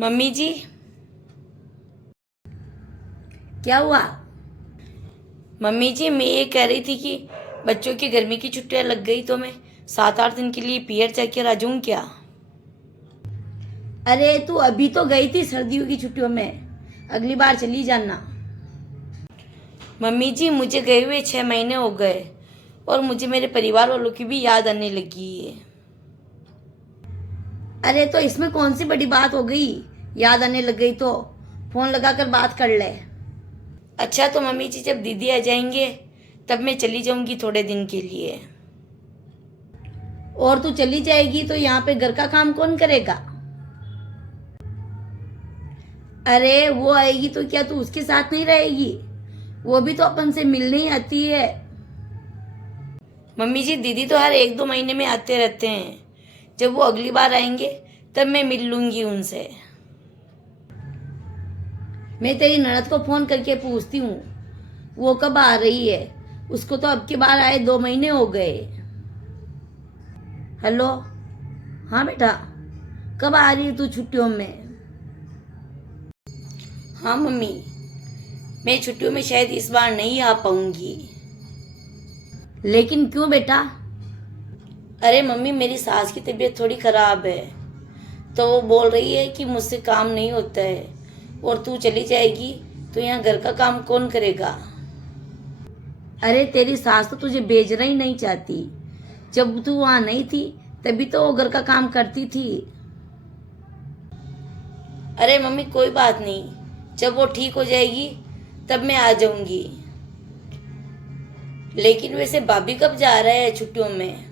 Mummy जी। क्या हुआ? Mummy जी, मैं ये कह रही थी कि बच्चों की गर्मी की छुट्टियां लग गई तो मैं 7-8 दिन के लिए पियर जाके आ जाऊं क्या? अरे तू अभी तो गई थी सर्दियों की छुट्टियों में, अगली बार चली जाना। मम्मी जी, मुझे गए हुए 6 महीने हो गए और मुझे मेरे परिवार वालों की भी याद आने लगी है। अरे तो इसमें कौन सी बड़ी बात हो गई? याद आने लग गई तो फोन लगाकर बात कर ले। अच्छा तो मम्मी जी, जब दीदी आ जाएंगे तब मैं चली जाऊंगी थोड़े दिन के लिए। और तू चली जाएगी तो यहाँ पे घर का काम कौन करेगा? अरे वो आएगी तो क्या तू उसके साथ नहीं रहेगी? वो भी तो अपन से मिलने ही आती है। मम्मी जी, दीदी तो हर 1-2 महीने में आते रहते हैं। जब वो अगली बार आएंगे तब मैं मिल लूंगी उनसे। मैं तेरी ननद को फोन करके पूछती हूँ वो कब आ रही है। उसको तो अब की बार आए 2 महीने हो गए। हेलो। हाँ बेटा, कब आ रही है तू छुट्टियों में? हाँ मम्मी, मैं छुट्टियों में शायद इस बार नहीं आ पाऊंगी। लेकिन क्यों बेटा? अरे मम्मी, मेरी सास की तबीयत थोड़ी खराब है तो वो बोल रही है कि मुझसे काम नहीं होता है और तू चली जाएगी तो यहाँ घर का काम कौन करेगा? अरे तेरी सास तो तुझे भेजना ही नहीं चाहती। जब तू वहां नहीं थी तभी तो वो घर का काम करती थी। अरे मम्मी, कोई बात नहीं, जब वो ठीक हो जाएगी तब मैं आ जाऊंगी। लेकिन वैसे भाभी कब जा रहा है छुट्टियों में?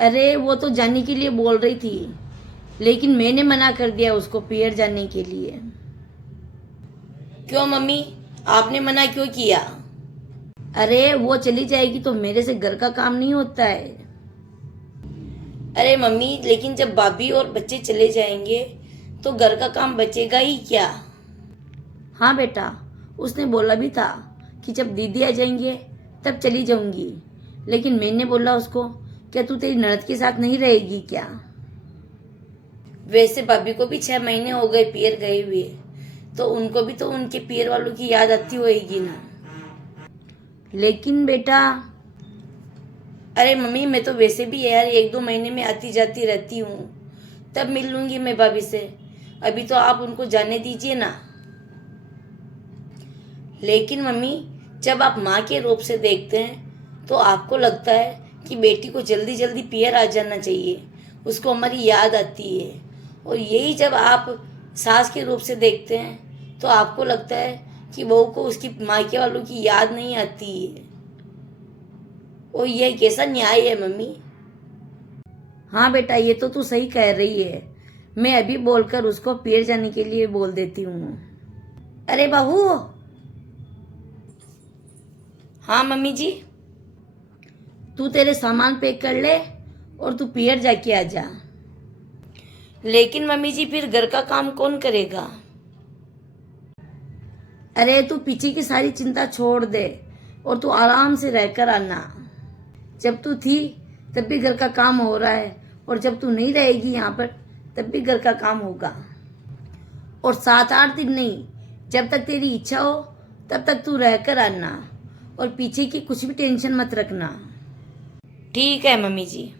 अरे वो तो जाने के लिए बोल रही थी, लेकिन मैंने मना कर दिया उसको पियर जाने के लिए। क्यों मम्मी, आपने मना क्यों किया? अरे वो चली जाएगी तो मेरे से घर का काम नहीं होता है। अरे मम्मी, लेकिन जब भाभी और बच्चे चले जाएंगे तो घर का काम बचेगा ही क्या? हाँ बेटा, उसने बोला भी था कि जब दीदी आ जाएंगे तब चली जाऊंगी। लेकिन मैंने बोला उसको, क्या तू तेरी ननद के साथ नहीं रहेगी क्या? वैसे भाभी को भी 6 महीने हो गए पियर गए हुए, तो उनको भी तो उनके पियर वालों की याद आती होगी ना। लेकिन बेटा। अरे मम्मी, मैं तो वैसे भी यार 1-2 महीने में आती जाती रहती हूँ, तब मिल लूंगी मैं भाभी से। अभी तो आप उनको जाने दीजिए ना। लेकिन मम्मी, जब आप माँ के रूप से देखते हैं तो आपको लगता है कि बेटी को जल्दी जल्दी पियर आ जाना चाहिए, उसको हमारी याद आती है। और यही जब आप सास के रूप से देखते हैं तो आपको लगता है कि बहू को उसकी मायके वालों की याद नहीं आती है। और यह कैसा न्याय है मम्मी? हाँ बेटा, ये तो तू सही कह रही है। मैं अभी बोलकर उसको पियर जाने के लिए बोल देती हूँ। अरे बहू। हाँ मम्मी जी। तू तेरे सामान पैक कर ले और तू पियर जाके आ जा। लेकिन मम्मी जी, फिर घर का काम कौन करेगा? अरे तू पीछे की सारी चिंता छोड़ दे और तू आराम से रहकर आना। जब तू थी तब भी घर का काम हो रहा है, और जब तू नहीं रहेगी यहाँ पर तब भी घर का काम होगा। और 7-8 दिन नहीं, जब तक तेरी इच्छा हो तब तक तू रहकर आना। और पीछे की कुछ भी टेंशन मत रखना। ठीक है मम्मी जी।